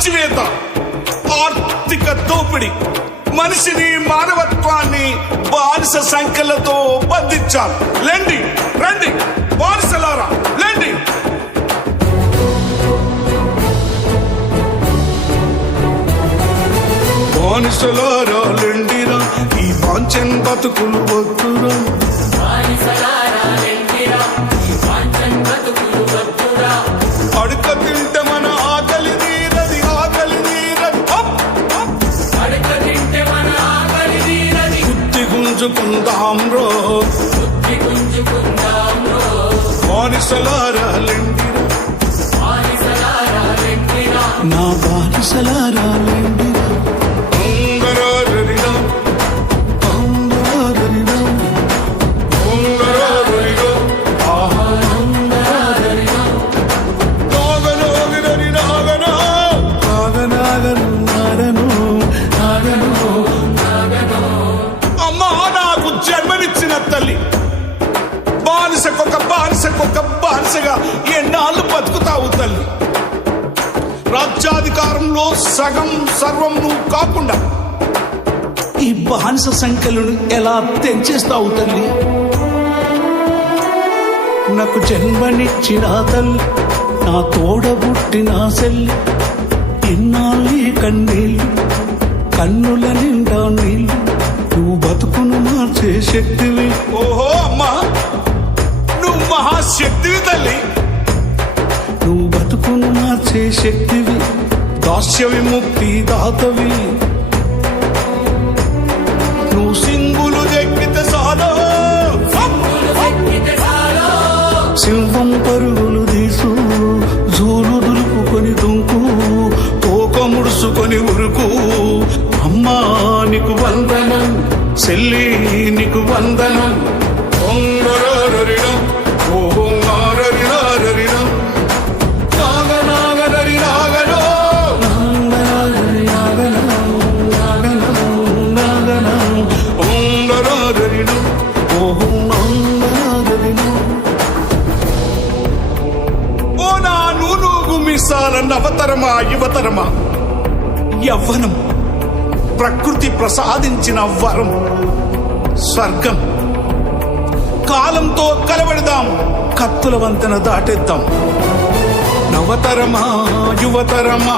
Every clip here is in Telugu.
అణచివేత, ఆర్థిక దోపిడి, మనిషిని మానవత్వాన్ని బానిస సంఖ్యలతో బంధించాలి. లెండి, రండి బానిసలారా, లెండి. బానిసలారా లెండిరా, ఈ వాంఛన్ బతుకులు వద్దురా. అడుక తింటే మన ఆకలి తీరది, ఆకలి తీరది. బుద్ధి గుంజుకుందాం రో, బానిసలారా లెండిరా, నా బానిసలారా లెండిరా. జన్మనిచ్చిన తల్లి, బానిసగా ఎన్నాళ్ళు బతుకుతావు తల్లి? రాజ్యాధికారంలో సగం సర్వం నువ్వు కాకుండా ఈ బానిస సంఖ్యలను ఎలా తెంచేస్తావు తల్లి? నాకు జన్మనిచ్చిన తల్లి, నా తోడబుట్టిన సెల్లి, ఇన్నాళ్ళు కన్నీళ్ళు, కన్నుల నిండా నీళ్ళు, నువ్వు బతుకును మార్చే శక్తివి. ఓహో అమ్మా, నువ్వు మహాశక్తివి తల్లి. నువ్వు బతుకును మార్చే శక్తివి, దాస్య విముక్తి దాతవి. నువ్వు సింగులు ఎక్కితే సాలో, సింహం పరుగులు తీసు, జూలు దులుపుకొని దుంకు, తోక ముడుసుకొని ఉరుకు. అమ్మా నీకు వందనం, చెల్లి నీకు వందనం. నవతరమా యువతరమా, యవ్వనం ప్రకృతి ప్రసాదించిన వరం, స్వర్గం. కాలంతో కలబడదాం, కత్తుల వంతెన దాటేద్దాం. నవతరమా యువతరమా,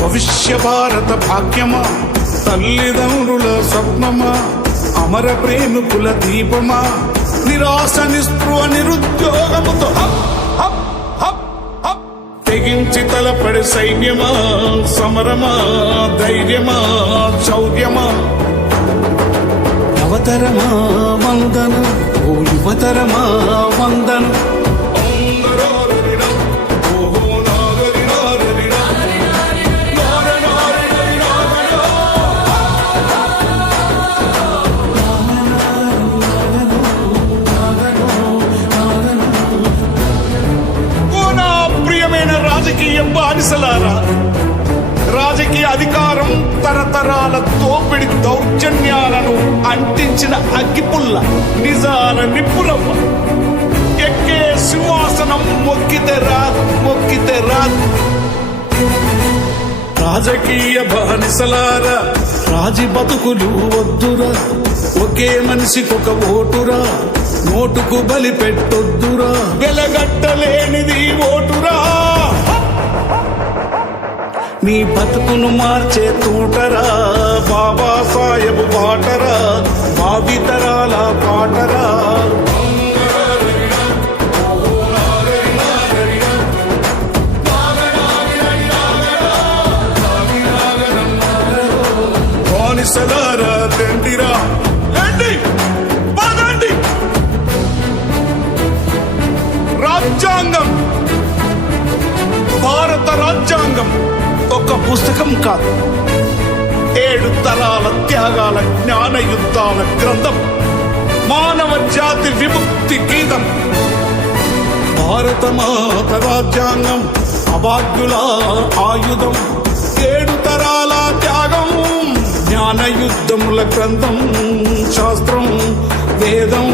భవిష్య భారత భాగ్యమా, తల్లిదండ్రుల స్వప్నమా, అమర ప్రేమికుల దీపమా, నిరాశ నిస్పృహ నిరుద్యోగముతో తెగించి తలపడి సైన్యమా, సమరమా, ధైర్యమా, శౌర్యమా. నవతరమా వందన, ఓ యువతరమా వందన. రాజకీయ బానిసలారా, రాజకీయ అధికారం తరతరాల దోపిడి దౌర్జన్యాలను అంటించిన అగ్గిపుల్ల, నిజాల నిప్పురవ్వ. ఎక్కే సింహాసనం మొక్కితే రాదు. రాజకీయ బానిసలారా, రాజీ బతుకులు వద్దురా. ఒకే మనిషికొక ఓటురా, నోటుకు బలి పెట్టొద్దురా. వెలగట్టలేనిది ఓటురా, నీ బతుకును మార్చే తూటరా. బాబా సాహెబ్ బాటరా, భావితరాల పాటరా. బానిసలారా లెండిరా, లెండి పదండి. రాజ్యాంగం, భారత రాజ్యాంగం ఒక పుస్తకం కాదు, 7 తరాల త్యాగాల జ్ఞాన యుద్ధాల గ్రంథం, మానవ జాతి విముక్తి గీతం. భారత మాత రాజ్యాంగం అభాగ్యుల ఆయుధం, 7 తరాల త్యాగం, జ్ఞాన యుద్ధముల గ్రంథం, శాస్త్రం వేదం.